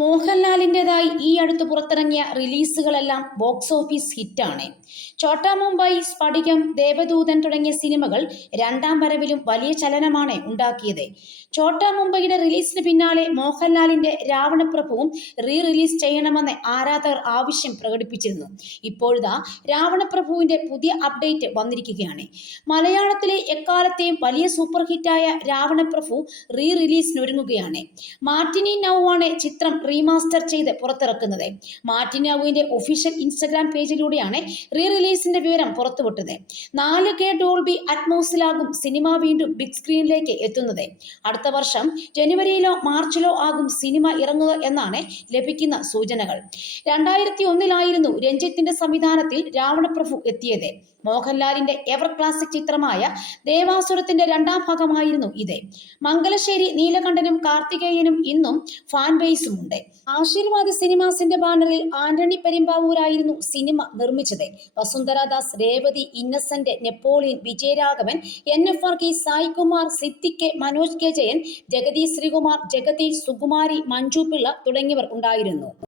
മോഹൻലാലിന്റെതായി ഈ അടുത്ത് പുറത്തിറങ്ങിയ റിലീസുകളെല്ലാം ബോക്സ് ഓഫീസ് ഹിറ്റാണ്. ചോട്ടാ മുംബൈ സ്ഫടികം ദേവദൂതൻ തുടങ്ങിയ സിനിമകൾ രണ്ടാം വരവിലും വലിയ ചലനമാണ് ഉണ്ടാക്കിയത്. ചോട്ടാ മുംബൈയുടെ റിലീസിന് പിന്നാലെ മോഹൻലാലിന്റെ രാവണപ്രഭുവും റീ റിലീസ് ചെയ്യണമെന്ന് ആരാധകർ ആവശ്യം പ്രകടിപ്പിച്ചിരുന്നു. ഇപ്പോഴിതാ രാവണപ്രഭുവിന്റെ പുതിയ അപ്ഡേറ്റ് വന്നിരിക്കുകയാണ്. മലയാളത്തിലെ എക്കാലത്തെയും വലിയ സൂപ്പർ ഹിറ്റായ രാവണപ്രഭു റീ റിലീസിനൊരുങ്ങുകയാണ് മാർട്ടിനി നൗ ആണ് ചിത്രം റീമാസ്റ്റർ ചെയ്ത് പുറത്തിറക്കുന്നത്. മാറ്റിനാവുവിന്റെ ഒഫീഷ്യൽ ഇൻസ്റ്റഗ്രാം പേജിലൂടെയാണ് റീ റിലീസിന്റെ വിവരം പുറത്തുവിട്ടത്. നാല് കെ ഡോൾബി അറ്റ്മോസിലാകും സിനിമ വീണ്ടും ബിഗ് സ്ക്രീനിലേക്ക് എത്തുന്നത്. അടുത്ത വർഷം ജനുവരിയിലോ മാർച്ചിലോ ആകും സിനിമ ഇറങ്ങുക എന്നാണ് ലഭിക്കുന്ന സൂചനകൾ. രണ്ടായിരത്തി ഒന്നിലായിരുന്നു രഞ്ജിത്തിന്റെ സംവിധാനത്തിൽ രാവണപ്രഭു എത്തിയത്. മോഹൻലാലിന്റെ എവർ ക്ലാസിക് ചിത്രമായ ദേവാസുരത്തിന്റെ രണ്ടാം ഭാഗമായിരുന്നു ഇത്. മംഗലശ്ശേരി നീലകണ്ഠനും കാർത്തികേയനും ഇന്നും ഫാൻ ബേസും ഉണ്ട് ആശീർവാദ് സിനിമാസിന്റെ ബാനറിൽ ആന്റണി പെരുമ്പാവൂരായിരുന്നു സിനിമ നിർമ്മിച്ചത്. Vasundharadas Revathi Innocent Napoleon Vijayaraghavan N F R K Saikumar Siddique Manoj K Jayan Jagadish Sreekumar Jagathy Sukumari Manju Pillai തുടങ്ങിയവർ ഉണ്ടായിരുന്നു.